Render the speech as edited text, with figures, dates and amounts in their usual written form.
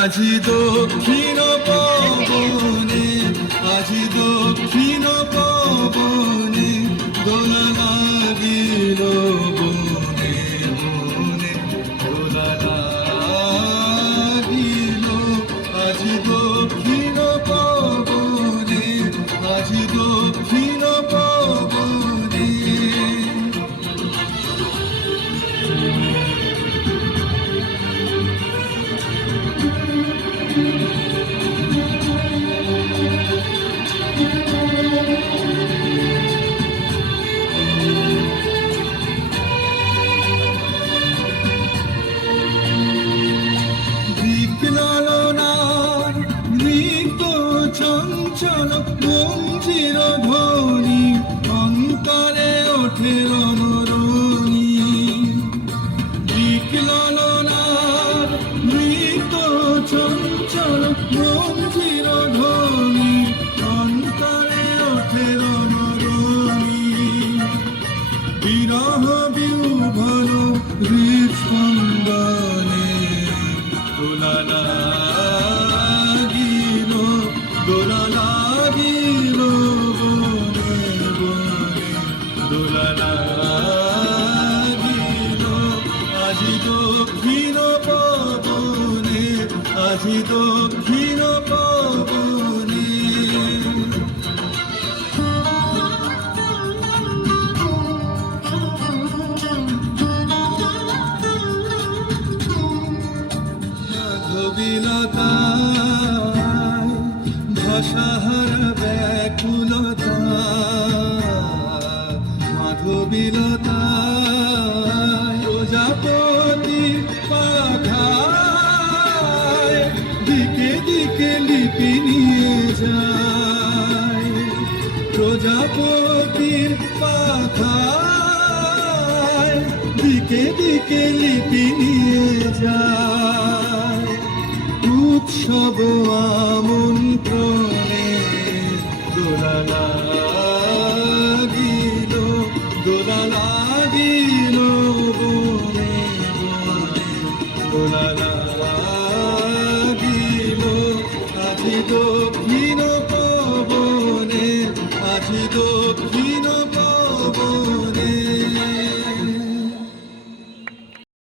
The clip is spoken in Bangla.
আজি দক্ষিণ পবনে, আজি দক্ষিণ পবনে দোলা লাগিল বনে বনে, দোলা লাগিল। আজি দক্ষিণ পবনে, আজি দক্ষিণ পবনে। দিকলালনার নৃত্য চঞ্চল মঞ্জির ধ্বনি, অন্তরে ওঠে রণরণি। দিকলালনার নৃত্য চঞ্চল মঞ্জির ধ্বনি, অন্তরে ওঠে রণরণি। বিরহ বিহ্বল হৃৎস্পন্দনে দোলা লাগিল, দোলা লাগিল বনে বনে, দোলা লাগিল। আজি দক্ষিণ পবনে, আজি দক্ষিণ পবনে। মাধবীলতায় ভাষাহারা ব্যাকুলতা, মাধবীলতায় প্রজাপতি পাখায় দিকে দিকে লিপি নিয়ে যায়। প্রজাপতির পাখায় দিকে দিকে লিপি নিয়ে যায়। উৎসব